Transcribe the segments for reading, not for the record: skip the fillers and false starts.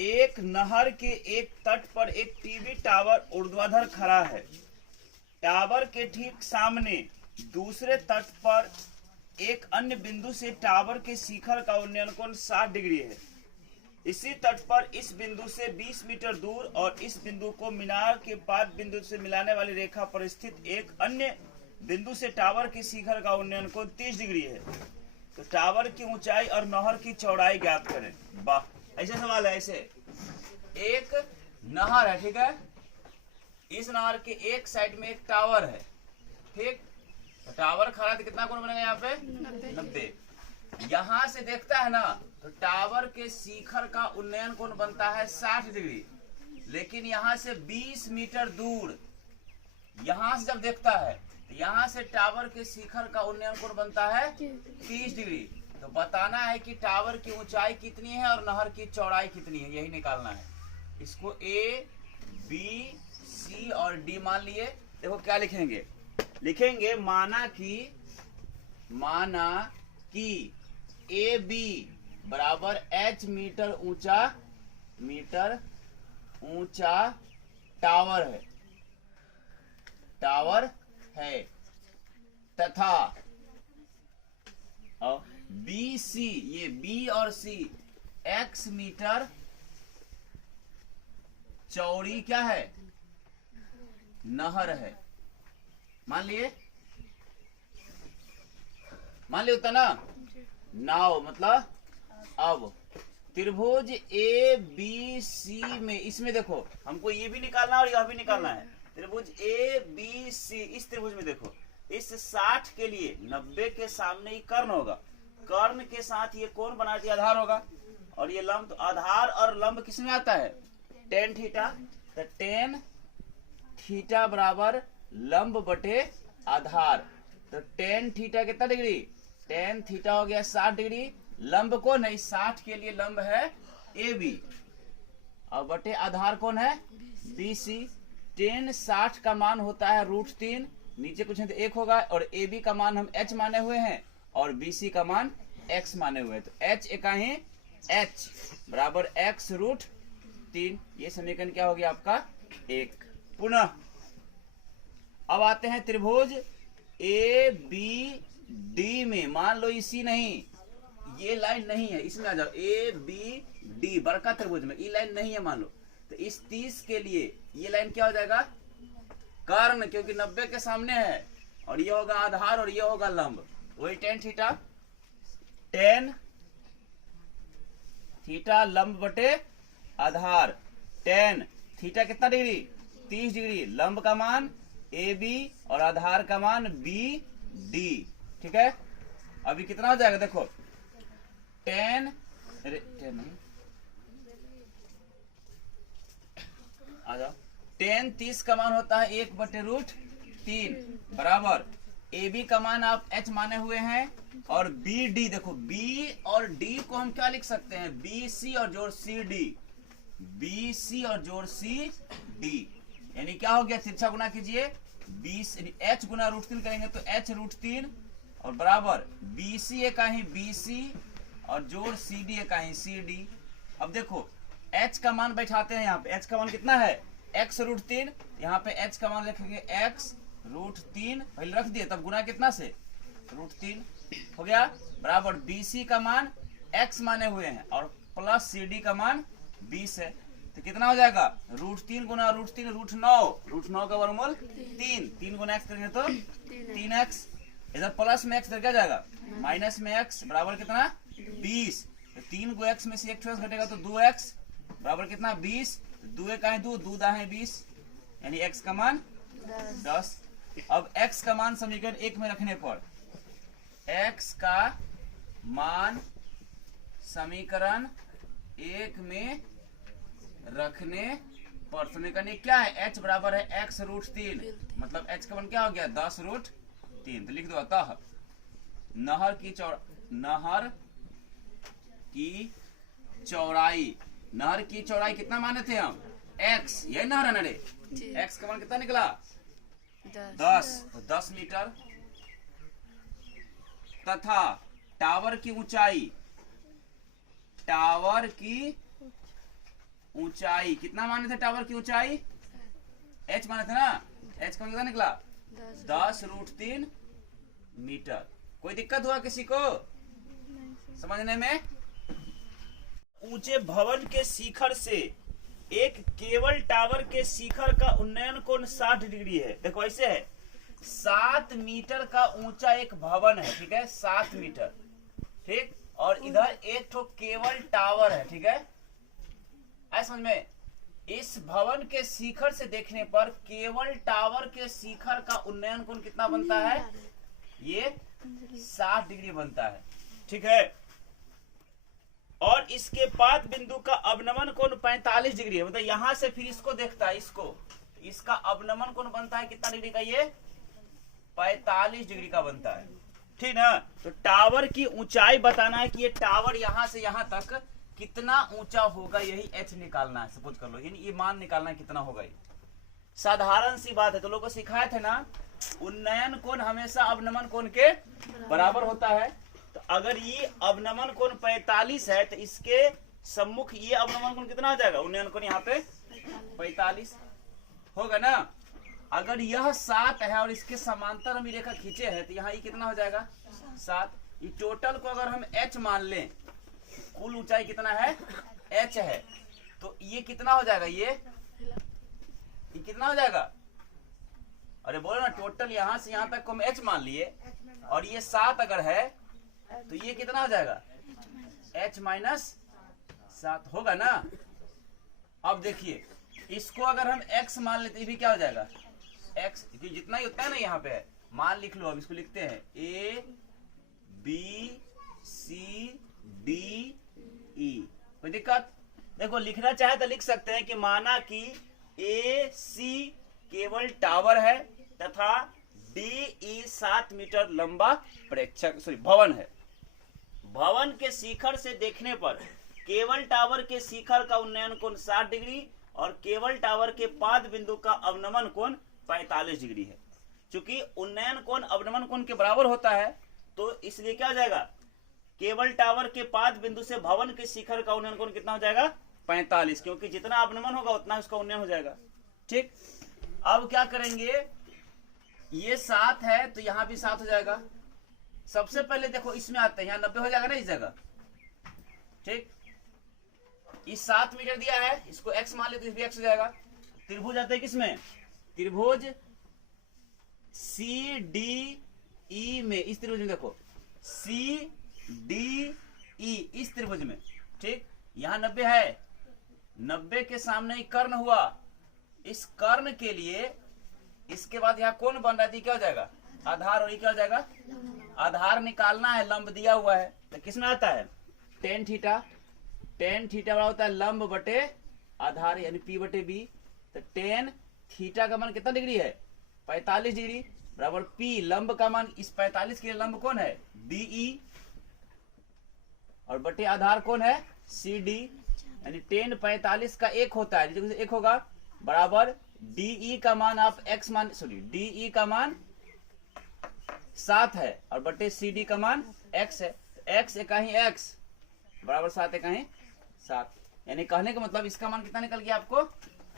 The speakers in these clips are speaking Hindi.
एक नहर के एक तट पर एक टीवी टावर ऊर्ध्वाधर खड़ा है। टावर के ठीक सामने दूसरे तट पर एक अन्य बिंदु से टावर के शिखर का उन्नयन कोण 60 डिग्री है। इसी तट पर इस बिंदु से 20 मीटर दूर और इस बिंदु को मीनार के पाद बिंदु से मिलाने वाली रेखा पर स्थित एक अन्य बिंदु से टावर के शिखर का उन्नयन कोण 30 डिग्री है। तो टावर की ऊंचाई और नहर की चौड़ाई ज्ञात करें। वाह, ऐसे सवाल है। ऐसे एक नहर है, ठीक है, इस नहर के एक साइड में एक टावर है, ठीक। तो टावर खड़ा तो कितना कोण बनेगा यहाँ पे 90। यहां से देखता है ना तो टावर के शिखर का उन्नयन कोण बनता है 60 डिग्री, लेकिन यहां से 20 मीटर दूर यहां से जब देखता है तो यहां से टावर के शिखर का उन्नयन कोण बनता है 30 डिग्री। तो बताना है कि टावर की ऊंचाई कितनी है और नहर की चौड़ाई कितनी है, यही निकालना है। इसको ए बी सी और डी मान लिए। देखो क्या लिखेंगे, लिखेंगे माना कि ए बी बराबर h मीटर ऊंचा टावर है तथा बी सी, ये बी और सी x मीटर चौड़ी क्या है, नहर है। मान लिए होता ना। नाउ मतलब अब त्रिभुज ए बी सी में, इसमें देखो हमको ये भी निकालना है और यह भी निकालना है। त्रिभुज ए बी सी, इस त्रिभुज में देखो इस 60 के लिए 90 के सामने ही कर्ण होगा, कर्ण के साथ ये कोण बना दिया आधार होगा, और ये लंब। तो आधार और लंब किसमें आता है, टेन थीटा। तो टेन थीटा बराबर लंब बटे आधार। तो टेन थीटा कितना डिग्री, टेन थीटा हो गया 60 डिग्री। लंब कौन है, 60 के लिए लंब है ए बी, और बटे आधार कौन है बी सी। टेन 60 का मान होता है √3, नीचे कुछ नहीं तो 1 होगा, और ए बी का मान हम h माने हुए हैं और बी सी का मान x माने हुए हैं। तो h इकाई h बराबर x √3। ये समीकरण क्या हो गया आपका 1। पुनः अब आते हैं त्रिभुज ए बी डी में। मान लो इसी नहीं, ये लाइन नहीं है, इसमें आ जाओ। ए बी डी बड़का त्रिभुज में ये लाइन नहीं है मान लो, तो इस 30 के लिए ये लाइन क्या हो जाएगा, कर्ण, क्योंकि 90 के सामने है, और ये होगा आधार और ये होगा लंब। वही टेन थीटा लंब बटे आधार। टेन थीटा कितना डिग्री 30 डिग्री, लंब का मान ए बी और आधार का मान बी डी, ठीक है। अभी कितना हो जाएगा देखो, टेन आ जाओ, टेन 30 का मान होता है 1/√3 बराबर ए बी का मान आप h माने हुए हैं, और बी डी देखो, बी और डी को हम क्या लिख सकते हैं, बी सी और जोड़ सी डी, बी सी और जोड़ सी डी, यानी क्या हो गया, तिरछा गुना कीजिए, 20 h गुना √3 करेंगे तो h √3 और बराबर बी सी इकाई बी सी और जोड़ सी डी इकाई सी डी। अब देखो h का मान बैठाते हैं, यहाँ पे h का मान कितना है x √3, यहाँ पे h का मान लिखेंगे x √3, पहले रख दिए, तब गुना कितना से √3 हो गया, बराबर बी सी का मान x माने हुए हैं और प्लस सी डी का मान 20 है। तो कितना हो जाएगा, √3 गुना √3 √9 का वर्गमूल 3 गुना x करेंगे तो 3x, इधर प्लस में x इधर क्या जाएगा माइनस में x, बराबर कितना 20। तो 3 को x में से 1 घटेगा तो 2x बराबर कितना 20, 2 का है 2 दाएं 20, यानी x का मान 10। अब x का मान समीकरण 1 में रखने पर, x का मान समीकरण 1 में रखने पर समीकरण क्या है, h बराबर है x √3, मतलब h का मान क्या हो गया 10√3। तो लिख दो, अतः नहर की चौड़ाई कितना माने थे हम, x, यही नहर है ना रे, x का मान कितना निकला 10, तो 10 मीटर, तथा टावर की ऊंचाई कितना माने थे टावर की ऊंचाई? h माने थे ना, h का कितना निकला? 10√3 मीटर। कोई दिक्कत हुआ किसी को समझने में? ऊंचे भवन के शिखर से एक केबल टावर के शिखर का उन्नयन कोण 60 डिग्री है। देखो ऐसे है, 7 मीटर का ऊंचा एक भवन है, ठीक है, 7 मीटर, ठीक, और इधर एक ठो केबल टावर है, ठीक है, ऐसा समझ में? इस भवन के शिखर से देखने पर केबल टावर के शिखर का उन्नयन कोण कितना बनता है? ये 60 डिग्री बनता है, ठीक है। और इसके पाद बिंदु का अवनमन कोण 45 डिग्री है। मतलब यहां से फिर इसको देखता है, इसका अवनमन कोण बनता है कितना डिग्री का? ये 45 डिग्री का बनता है, ठीक ना। तो टावर की ऊंचाई बताना है कि ये टावर यहां से यहां तक कितना ऊंचा होगा, यही h निकालना है। सपोज कर लो, यानी ये मान निकालना है कितना होगा। ये साधारण सी बात है, तो लोगों को सिखाए थे ना, उन्नयन कोण हमेशा अवनमन कोण के बराबर होता है। तो अगर ये अवनमन कोण 45 है तो इसके सम्मुख ये अवनमन कोण कितना हो जाएगा? उन्नयन कोण यहाँ पे 45 होगा ना। अगर यह 7 है और इसके समांतर हम रेखा खींचे हैं तो यहाँ ये कितना हो जाएगा? 7। ये टोटल को अगर हम h मान लें, कुल ऊंचाई कितना है? h है, तो ये कितना हो जाएगा? ये कितना हो जाएगा? अरे बोलो ना, टोटल यहाँ से यहाँ तक को हम h मान लिए और ये 7 अगर है तो ये कितना हो जाएगा? h माइनस 7 होगा ना। अब देखिए, इसको अगर हम x मान लेते, ये भी क्या हो जाएगा? x जितना ही होता है ना, यहाँ पे है, मान लिख लो। अब इसको लिखते हैं a b c d e। कोई दिक्कत? देखो लिखना चाहे तो लिख सकते हैं कि माना कि a c केबल टावर है तथा d e 7 मीटर लंबा प्रेक्षक भवन है। भवन के शिखर से देखने पर केबल टावर के शिखर का उन्नयन कोण 60 डिग्री और केबल टावर के पाद बिंदु का अवनमन कोण 45 डिग्री है। चूंकि उन्नयन कोण अवनमन कोण के बराबर होता है तो इसलिए क्या हो जाएगा? केबल टावर के पाद बिंदु से भवन के शिखर का उन्नयन कोण कितना हो जाएगा? 45, क्योंकि जितना अवनमन होगा उतना उसका उन्नयन हो जाएगा, ठीक। अब क्या करेंगे, ये 7 है तो यहाँ भी 7 हो जाएगा। सबसे पहले देखो इसमें आते हैं, यहाँ 90 हो जाएगा ना इस जगह, ठीक। इस 7 मीटर दिया है, इसको x मान ले तो इस भी x हो जाएगा। त्रिभुज आते हैं किसमें? त्रिभुज सी डी ई में, इस त्रिभुज में देखो सी डी ई, इस त्रिभुज में, ठीक। यहाँ 90 है, 90 के सामने एक कर्ण हुआ, इस कर्ण के लिए इसके बाद यहाँ कौन बन रहा है? क्या हो जाएगा? आधार। और ये क्या हो जाएगा? आधार निकालना है, लंब दिया हुआ है तो किसमें आता है? Tan theta. टेन थीटा बड़ा होता है लंब बटे आधार, यानी p बटे b। तो टेन थीटा का मान कितना डिग्री है? 45 डिग्री बराबर p, लंब का मान इस 45 के लिए लंब कौन है? DE, और बटे आधार कौन है? CD, यानी टेन 45 का 1 होता है, 1 होगा बराबर DE का मान आप x मान, सॉरी DE का मान 7 है और बटे CD का मान x है। x इकाई x बराबर 7 इकाई 7, यानी कहने का मतलब इसका मान कितना निकल गया आपको?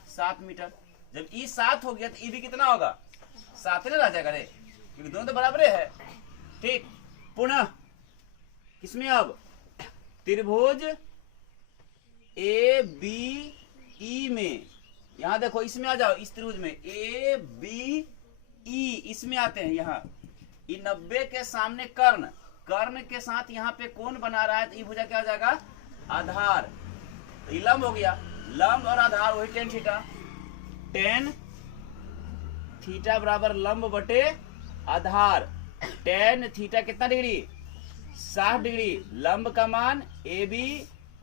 7 मीटर। जब E 7 हो गया तो E भी कितना होगा? 7 रह जाएगा रे, क्योंकि दोनों तो बराबर है, ठीक। पुनः किसमें? अब त्रिभुज A B E में, यहाँ देखो इसमें आ जाओ, इस त्रिभुज में A B E, इसमें आते हैं। यहाँ ये 90 के सामने कर्ण, कर्ण के साथ यहाँ पे कोण बना रहा है तो ये भुजा क्या हो जाएगा? आधार। तो ये लंब हो गया, लंब और आधार वही टेन थीटा। टेन थीटा बराबर लंब बटे आधार। टेन थीटा कितना डिग्री? 60 डिग्री। लंब का मान AB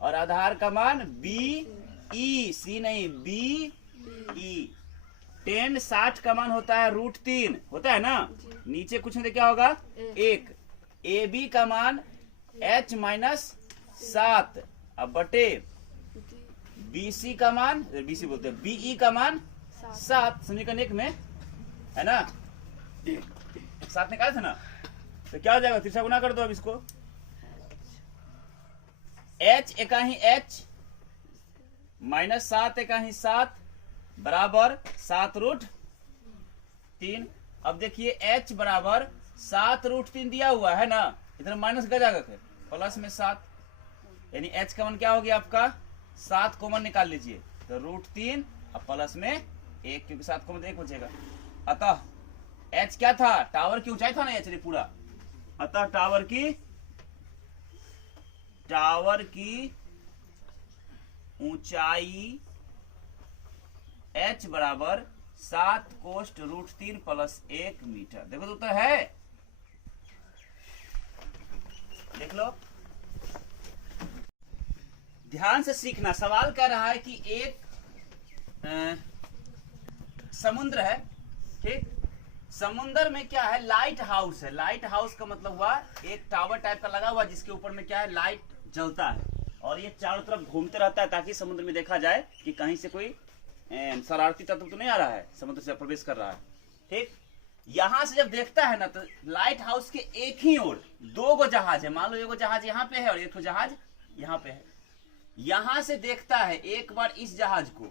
और आधार का मान BE, C नहीं BE। टेन 60 का मान होता है √3, होता है ना, नीचे कुछ नहीं तो क्या होगा? 1। AB का मान h माइनस 7 अब बटे BC का मान, BC बोलते हैं, BE का मान 7, समीकरण 1 में है ना, 7 निकाले थे ना, तो क्या हो जाएगा? तीसरा गुना कर दो अब इसको। h इकाई h -7 एक ही 7 बराबर 7√3। अब देखिए h बराबर 7√3 दिया हुआ है ना, इधर माइनस का जाएगा फिर प्लस में 7, यानी h का मान क्या हो गया आपका 7 कॉमन निकाल लीजिए, तो √3 और प्लस में 1, क्योंकि 7 कॉमन 1 बचेगा। अतः h क्या था, टावर की ऊंचाई था ना h पूरा, अतः टावर की ऊंचाई h बराबर 7 कोष्ट √3 प्लस 1 मीटर। देखो तो उत्तर है, देख लो, ध्यान से सीखना। सवाल कह रहा है कि एक समुद्र है, ठीक, समुद्र में क्या है, लाइट हाउस है। लाइट हाउस का मतलब हुआ एक टावर टाइप का लगा हुआ जिसके ऊपर में क्या है, लाइट जलता है और ये चारों तरफ घूमते रहता है ताकि समुद्र में देखा जाए कि कहीं से कोई शरारती तत्व तो नहीं आ रहा है, समुद्र से प्रवेश कर रहा है, ठीक। यहां से जब देखता है ना तो लाइट हाउस के एक ही ओर 2 गो जहाज है, मान लो एगो जहाज यहाँ पे है और एक जहाज यहाँ पे है। यहां से देखता है एक बार इस जहाज को,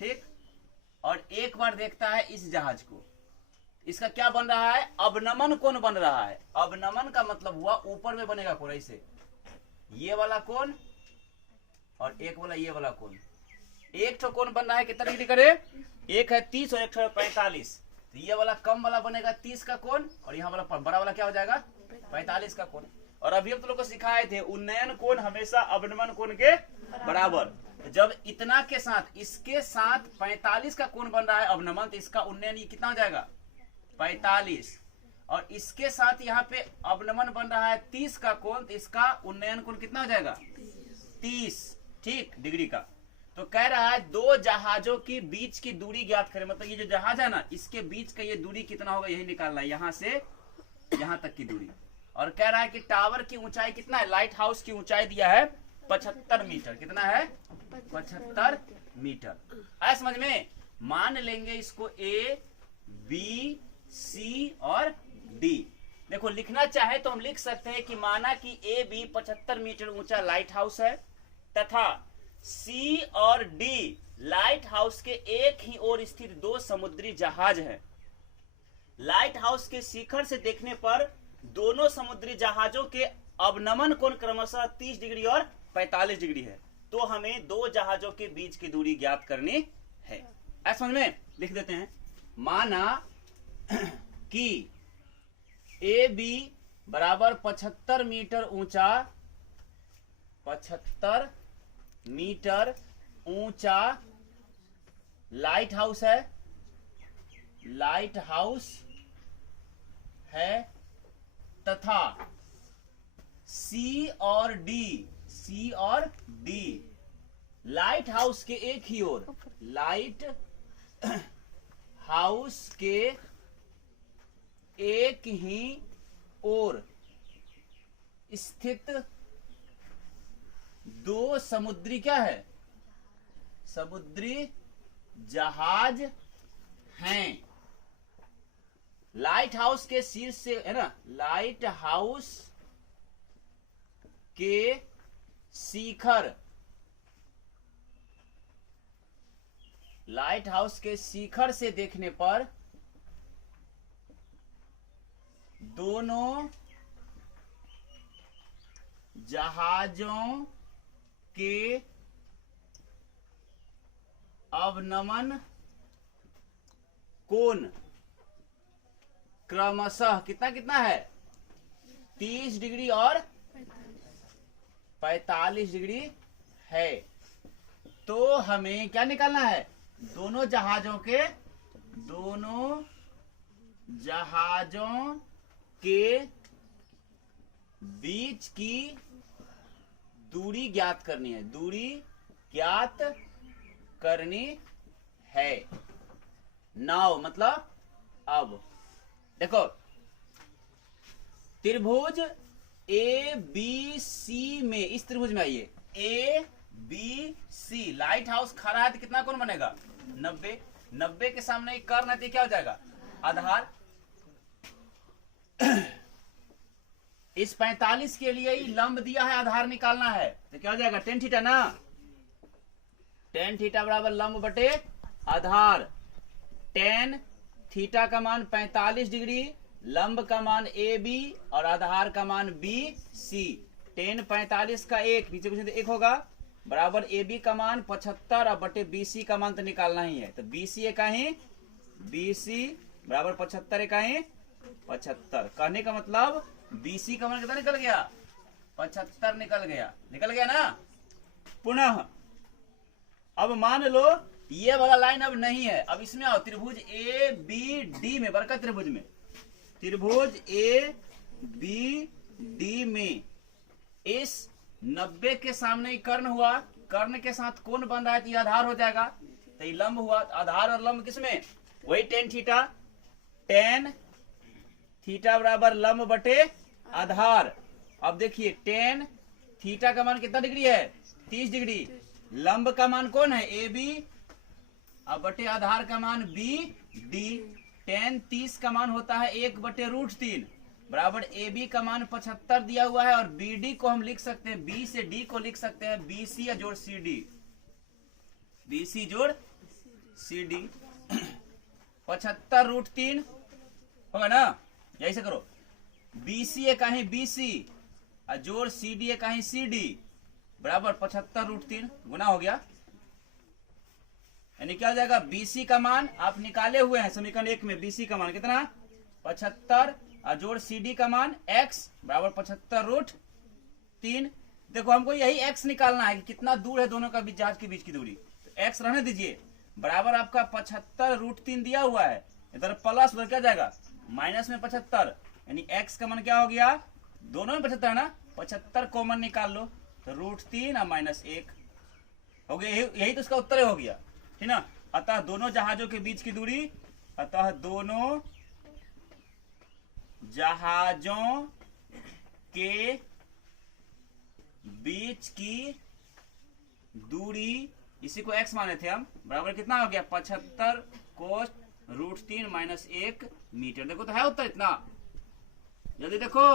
ठीक, और एक बार देखता है इस जहाज को। इसका क्या बन रहा है, अवनमन कोण बन रहा है। अवनमन का मतलब हुआ ऊपर में बनेगा कोण, ऐसे ये वाला कोण और एक वाला ये वाला कोण, एक तो कोण बन रहा है कितना डिग्री करे, एक है 30 और एक है 45। तो ये वाला कम वाला बनेगा 30 का कोण और यहाँ वाला बड़ा वाला क्या हो जाएगा 45 का कोण। और अभी हम तो लोग को सिखाए थे उन्नयन कोण हमेशा अवनमन कोण के बराबर। जब इतना के साथ इसके साथ 45 का कोण बन रहा है अवनमन, तो इसका उन्नयन ये कितना हो जाएगा 45, और इसके साथ यहाँ पे अवनमन बन रहा है 30 का कोण, तो इसका उन्नयन कोण कितना हो जाएगा 30, ठीक, डिग्री का। तो कह रहा है 2 जहाजों की बीच की दूरी ज्ञात करें, मतलब ये जो जहाज है ना इसके बीच का ये दूरी कितना होगा यही निकालना है, यहाँ से यहाँ तक की दूरी। और कह रहा है कि टावर की ऊंचाई कितना है, लाइट हाउस की ऊंचाई दिया है 75 मीटर, कितना है 75 मीटर। आया समझ में। मान लेंगे इसको A, B, C और D। देखो लिखना चाहे तो हम लिख सकते हैं कि माना कि AB 75 मीटर ऊंचा लाइट हाउस है तथा C और D लाइट हाउस के एक ही ओर स्थित 2 समुद्री जहाज हैं। लाइट हाउस के शिखर से देखने पर दोनों समुद्री जहाजों के अवनमन कोण क्रमशः 30 डिग्री और 45 डिग्री है। तो हमें 2 जहाजों के बीच की दूरी ज्ञात करनी है। ऐसा समझ में लिख देते हैं। माना कि AB बराबर 75 मीटर ऊंचा, 75 मीटर ऊंचा लाइट हाउस है, लाइट हाउस है तथा C और D लाइट हाउस के एक ही ओर, लाइट हाउस के एक ही ओर स्थित 2 समुद्री क्या है, समुद्री जहाज हैं। लाइट हाउस के शीर्ष से है ना, लाइट हाउस के शिखर, लाइट हाउस के शिखर से देखने पर दोनों जहाजों के अवनमन कोण क्रमशः कितना कितना है 30 डिग्री और 45 डिग्री है। तो हमें क्या निकालना है, दोनों जहाजों के बीच की दूरी ज्ञात करनी है, दूरी ज्ञात करनी है। नाउ मतलब अब देखो त्रिभुज ABC में, इस त्रिभुज में आइए ABC, लाइट हाउस खड़ा है तो कितना कोण बनेगा 90, 90 के सामने एक कर्ण है तो क्या हो जाएगा आधार। इस 45 के लिए ही लंब दिया है, आधार निकालना है तो क्या हो जाएगा tan थीटा ना। टेन थीटा बराबर लंब बटे आधार। टेन थीटा का मान 45 डिग्री, लंब का मान ए बी और आधार का मान बी सी। टेन 45 का एक, नीचे कुछ एक होगा, बराबर ए बी का मान 75 और बटे बी सी का मान तो निकालना ही है। तो बी सी इकाई बी सी बराबर 75 इकाई 75। कहने का मतलब बी सी का मान कितना निकल गया? 75 निकल गया ना। पुनः अब मान लो ये वाला लाइन अब नहीं है, अब इसमें आओ त्रिभुज ए बी डी में, बरका त्रिभुज में, त्रिभुज ए बी डी में इस 90 के सामने ही कर्ण हुआ, कर्ण के साथ कोण बन रहा है तो ये आधार हो जाएगा, तो ये लंब हुआ। आधार और लंब किसमें? वही टेन थीटा। टेन थीटा बराबर लंब बटे आधार। अब देखिए टेन थीटा का मान कितना डिग्री है? 30 डिग्री। लंब का मान कौन है? ए बी, अब बटे आधार का मान बी डी। टेन 30 का मान होता है 1/√3 बराबर ए बी का मान 75 दिया हुआ है, और बी डी को हम लिख सकते हैं, बी से डी को लिख सकते हैं बी सी जोड़ सी डी, बी सी जोड़ सी डी। 75√3 होगा ना, यही से करो। बी सी है कहीं बी सी जोड़ सी डी है कहीं सी डी बराबर 75√3 गुना हो गया। यानी क्या हो जाएगा? बीसी का मान आप निकाले हुए हैं समीकरण 1 में, बीसी का मान कितना? 75 जोड़ सीडी का मान x बराबर 75√3। देखो हमको यही x निकालना है कि कितना दूर है दोनों का बीच, जहाज के बीच की दूरी। तो x रहने दीजिए, बराबर आपका 75√3 दिया हुआ है, इधर प्लस उधर क्या जाएगा? माइनस में 75, यानी x का मान क्या हो गया? दोनों में 75 है ना, 75 कॉमन निकाल लो तो √3 और -1 हो गया। यही तो उसका उत्तर हो गया, ठीक ना। अतः दोनों जहाजों के बीच की दूरी, अतः दोनों जहाजों के बीच की दूरी, इसी को x माने थे हम, बराबर कितना हो गया? 75 कोस √3 -1 मीटर। देखो तो है उत्तर इतना, जल्दी देखो।